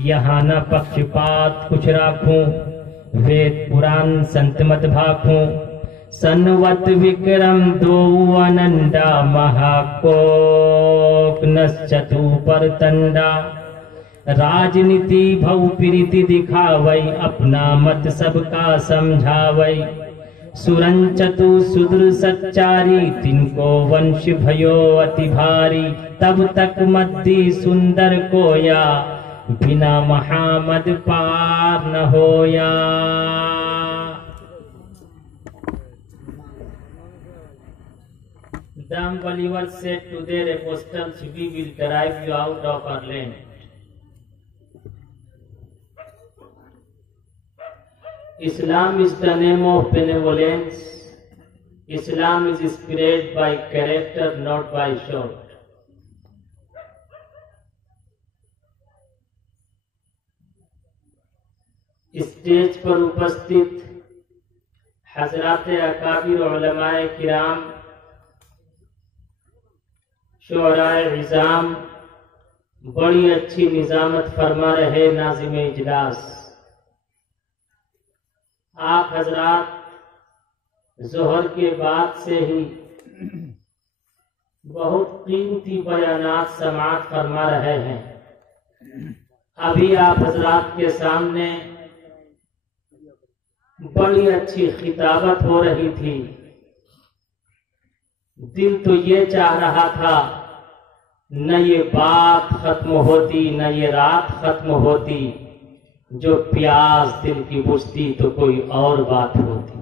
यहाँ न पक्षपात कुछ राखूं, वेद पुराण संत मत भाखूं। सन्वत विक्रम दो अनंडा, महाकोक नश्चतु पर तंडा। राजनीति भव प्रीति दिखावई, अपना मत सबका समझावई। सुरंचतु सुदृ सच्चारी, तिनको वंश भयो अति भारी। तब तक मद्दी सुंदर कोया, बिना महामद पार न होया। The unbelievers said to their apostles, "We will drive you out of our land." Islam is the name of benevolence. Islam is spread by character, not by show. Stage पर उपस्थित हजरात अकाबिर उलमाए किराम, शुअराए इज़ाम, बड़ी अच्छी निजामत फरमा रहे नाज़िम इजलास। आप हजरात जोहर के बाद से ही बहुत कीमती बयानात समाअत फरमा रहे हैं। अभी आप हजरात के सामने बड़ी अच्छी खिताबत हो रही थी। दिल तो ये चाह रहा था न ये बात खत्म होती, न ये रात खत्म होती। जो प्यास दिल की बुझती तो कोई और बात होती।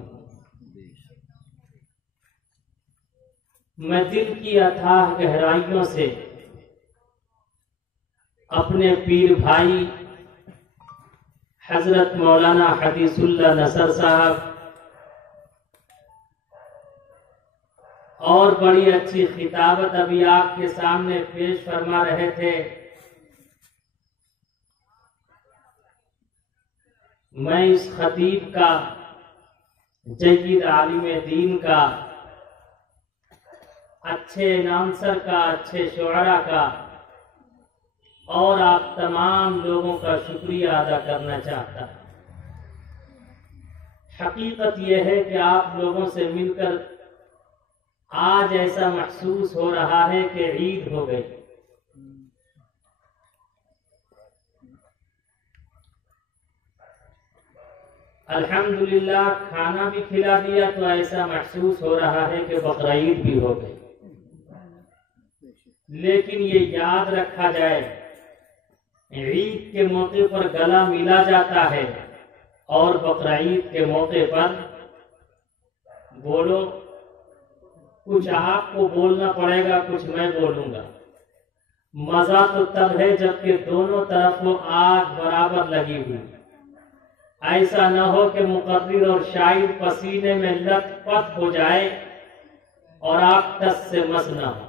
मैं दिल की अथाह गहराइयों से अपने पीर भाई हजरत मौलाना हदीसुल्लाह नसर साहब और बड़ी अच्छी खिताबत अभी आपके सामने पेश फरमा रहे थे। मैं इस खतीब का, जय्यद आलिम दीन का, अच्छे अनाउंसर का, अच्छे शुअरा का और आप तमाम लोगों का शुक्रिया अदा करना चाहता हूं। हकीकत यह है कि आप लोगों से मिलकर आज ऐसा महसूस हो रहा है कि ईद हो गई। अल्हम्दुलिल्लाह खाना भी खिला दिया तो ऐसा महसूस हो रहा है कि बकरीद भी हो गई। लेकिन ये याद रखा जाए, ईद के मौके पर गला मिला जाता है और बकरीद के मौके पर बोलो, कुछ आपको बोलना पड़ेगा, कुछ मैं बोलूंगा। मजा तो तब है जबकि दोनों तरफ वो आग बराबर लगी हुई। ऐसा न हो कि मुकर्रिर और शाहिद पसीने में लथपथ हो जाए और आप टस से मस न हो।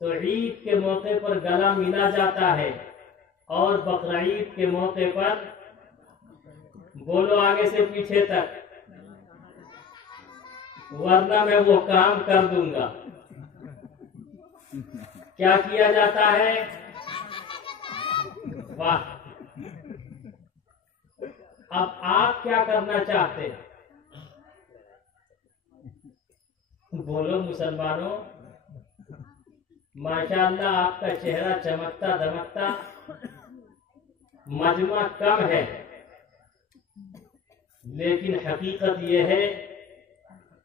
तो ईद के मौके पर गला मिला जाता है और बकरीद के मौके पर बोलो आगे से पीछे तक, वरना मैं वो काम कर दूंगा। क्या किया जाता है? वाह! अब आप क्या करना चाहते हैं? बोलो मुसलमानों, माशाअल्लाह आपका चेहरा चमकता दमकता, मजमा कम है, लेकिन हकीकत यह है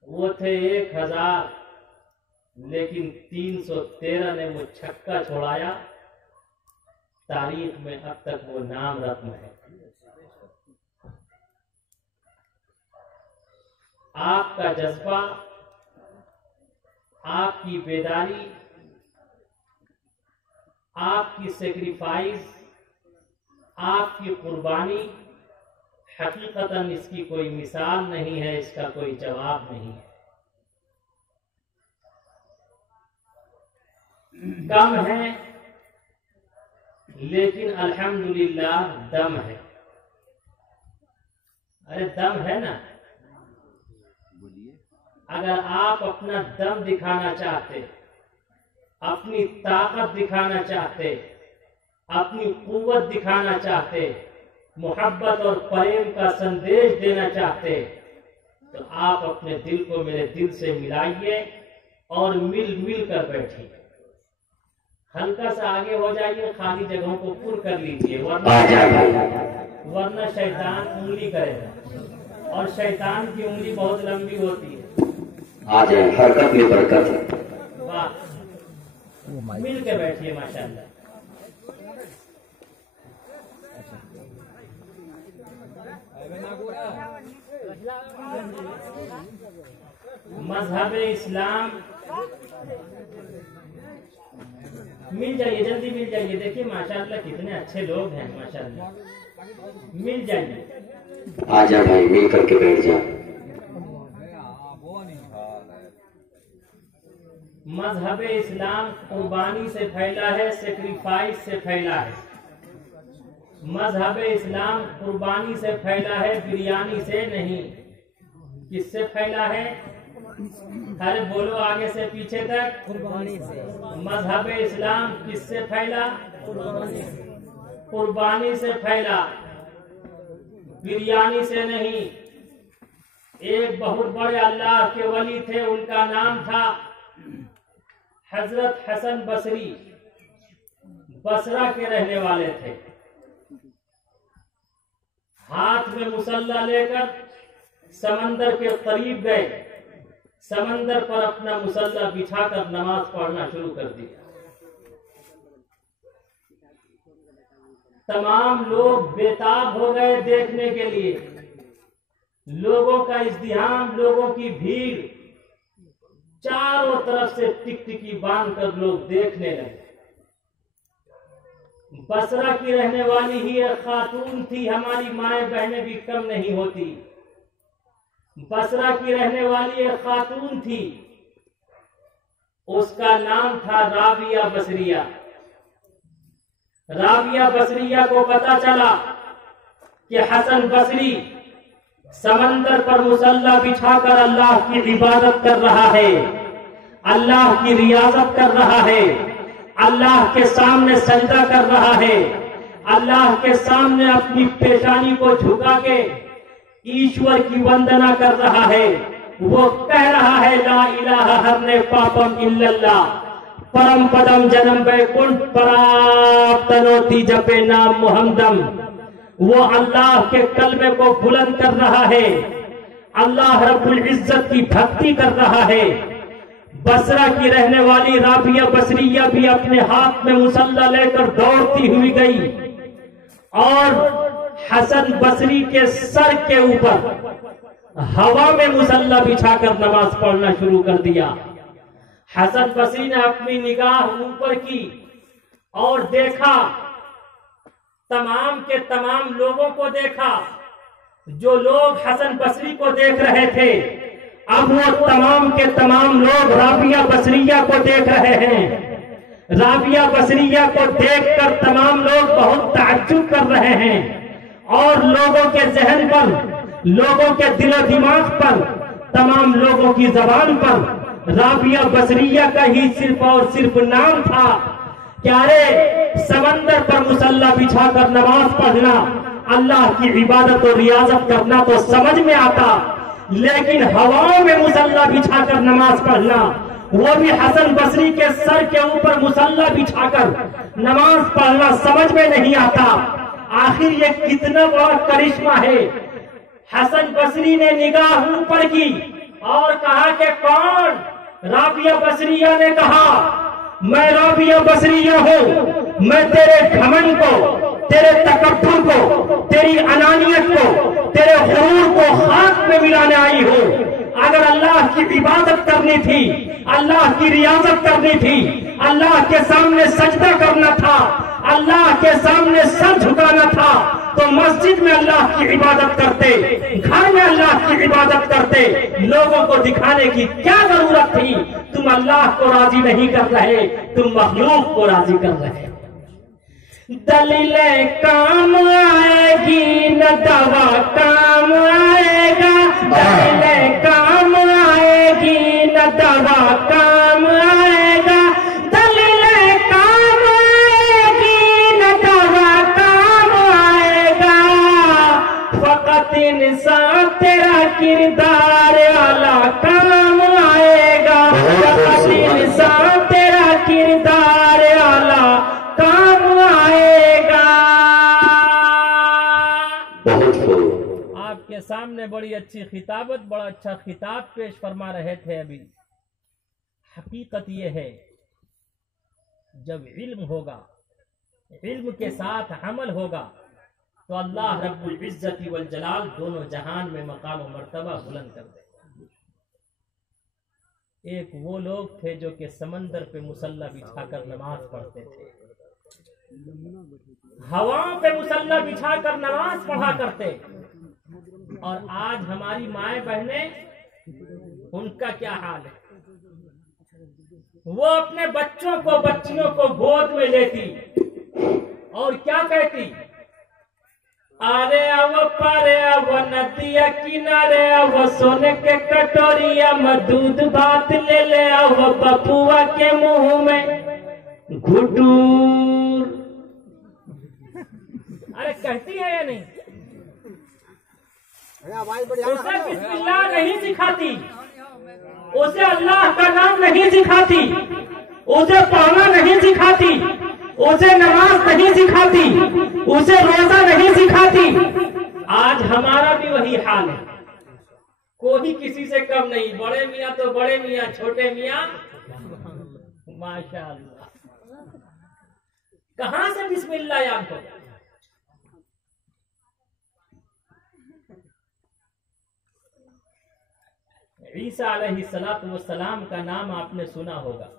वो थे 1000, लेकिन 313 ने वो छक्का छोड़ाया। तारीख में अब तक वो नाम रत्न है। आपका जज्बा, आपकी बेदारी, आपकी सेक्रीफाइस, आपकी कुर्बानी, हकीकतन इसकी कोई मिसाल नहीं है, इसका कोई जवाब नहीं है। कम है लेकिन अल्हम्दुलिल्लाह दम है। अरे दम है ना। अगर आप अपना दम दिखाना चाहते अपनी ताकत दिखाना चाहते, अपनी कुव्वत दिखाना चाहते, मोहब्बत और प्रेम का संदेश देना चाहते, तो आप अपने दिल को मेरे दिल से मिलाइए और मिल मिल कर बैठिए। हल्का सा आगे हो जाइए, खाली जगहों को पूर्ण कर लीजिए, वरना शैतान उंगली करेगा और शैतान की उंगली बहुत लंबी होती है। आ जाए, हरकत में बरकत है। वाह, मिल के बैठिए माशाल्लाह। मजहब इस्लाम, मिल जाइए, जल्दी मिल जाइए। देखिए माशाल्लाह कितने अच्छे लोग हैं, माशाल्लाह, मिल जाइए। आ जा भाई, मिल करके बैठ जा। मजहब इस्लाम कुर्बानी से फैला है, सेक्रीफाइस से फैला है। मजहब इस्लाम कुर्बानी से फैला है, बिरयानी से नहीं। किससे फैला है? अरे बोलो आगे से पीछे तक। कुर्बानी से। मजहब इस्लाम किससे फैला? कुर्बानी से फैला, बिरयानी से नहीं। एक बहुत बड़े अल्लाह के वली थे, उनका नाम था हजरत हसन बसरी, बसरा के रहने वाले थे। हाथ में मुसल्ला लेकर समंदर के करीब गए, समंदर पर अपना मुसल्ला बिछाकर नमाज पढ़ना शुरू कर दिया। तमाम लोग बेताब हो गए देखने के लिए। लोगों का इज़्दिहाम, लोगों की भीड़, चारों तरफ से टिकटिकी बांध कर लोग देखने लगे। बसरा की रहने वाली ही एक खातून थी, हमारी माएं बहनें भी कम नहीं होती। बसरा की रहने वाली एक खातून थी, उसका नाम था राबिया बसरिया। राबिया बसरिया को पता चला कि हसन बसरी समंदर पर मुसल्ला बिछाकर अल्लाह की इबादत कर रहा है, अल्लाह की रियाजत कर रहा है, अल्लाह के सामने सजदा कर रहा है, अल्लाह के सामने अपनी पेशानी को झुका के ईश्वर की वंदना कर रहा है। वो कह रहा है ला इलाहा हरने पापम इल्लल्लाह, परम पदम जन्म वैकुंठ पराप्तनोति जपे नाम मुहम्मदम। वो अल्लाह के कलमे को बुलंद कर रहा है, अल्लाह रब्बुल इज्जत की भक्ति कर रहा है। बसरा की रहने वाली राबिया बसरिया भी अपने हाथ में मुसल्ला लेकर दौड़ती हुई गई और हसन बसरी के सर के ऊपर हवा में मुसल्ला बिछाकर नमाज पढ़ना शुरू कर दिया। हसन बसरी ने अपनी निगाह ऊपर की और देखा, तमाम के तमाम लोगों को देखा। जो लोग हसन बसरी को देख रहे थे, अब वो तमाम के तमाम लोग राबिया बसरिया को देख रहे हैं। राबिया बसरिया को देखकर तमाम लोग बहुत ताज्जुब कर रहे हैं और लोगों के जहन पर, लोगों के दिलो दिमाग पर, तमाम लोगों की जबान पर राबिया बसरिया का ही सिर्फ और सिर्फ नाम था। क्या रे, समंदर पर मुसल्ला बिछाकर नमाज पढ़ना, अल्लाह की इबादत और रियाजत करना तो समझ में आता, लेकिन हवाओं में मुसल्ला बिछाकर नमाज पढ़ना, वो भी हसन बसरी के सर के ऊपर मुसल्ला बिछाकर नमाज पढ़ना समझ में नहीं आता। आखिर ये कितना बड़ा करिश्मा है। हसन बसरी ने निगाह ऊपर की और कहा कि कौन? राबिया बसरिया ने कहा, मैं राबिया बसरिया हूँ। मैं तेरे घमंड को, तेरे तकब्बुर को, तेरी अनानियत को, तेरे गुरूर को हाथ में मिलाने आई हूँ। अगर अल्लाह की इबादत करनी थी, अल्लाह की रियाजत करनी थी, अल्लाह के सामने सजदा करना था, अल्लाह के सामने सर झुकाना था, तो मस्जिद में अल्लाह की इबादत करते, घर में अल्लाह की इबादत करते। लोगों को दिखाने की क्या जरूरत थी? तुम अल्लाह को राजी नहीं कर रहे, तुम मखलूक को राजी कर रहे। दलीलें काम आएगी न दवा काम आएगा, दलीलें काम आएगी न दवा काम आएगा, किरदार आला काम आएगा, इंसान तेरा किरदार आला काम आएगा। बहुत खूब। आपके सामने बड़ी अच्छी खिताबत, बड़ा अच्छा खिताब पेश फरमा रहे थे अभी। हकीकत ये है, जब इल्म होगा, इल्म के साथ अमल होगा, तो अल्लाह रब्बुल इज्जति वल जलाल दोनों जहान में मकाम और मर्तबा बुलंद कर देगा। एक वो लोग थे जो कि समंदर पे मुसल्ला बिछाकर नमाज पढ़ते थे, हवाओं पे मुसल्ला बिछाकर नमाज पढ़ा करते। और आज हमारी माए बहनें, उनका क्या हाल है? वो अपने बच्चों को, बच्चियों को गोद में लेती और क्या कहती, अरे अब पारे अब नदिया किनारे अब सोने के कटोरिया में दूध भात ले ले अब बपुआ के मुंह में घुटूर। अरे कहती है या नहीं? उसे बिस्मिल्लाह नहीं सिखाती, उसे अल्लाह का नाम नहीं सिखाती, उसे पढ़ना नहीं सिखाती, उसे नमाज नहीं सिखाती, उसे रोजा नहीं सिखाती। आज हमारा भी वही हाल है, कोई किसी से कम नहीं, बड़े मियाँ तो बड़े मियाँ, छोटे मियाँ माशाअल्लाह। कहां से बिस्मिल्लाह याद हो? ईसा अलैहिस्सलातु वस्सलाम का नाम आपने सुना होगा,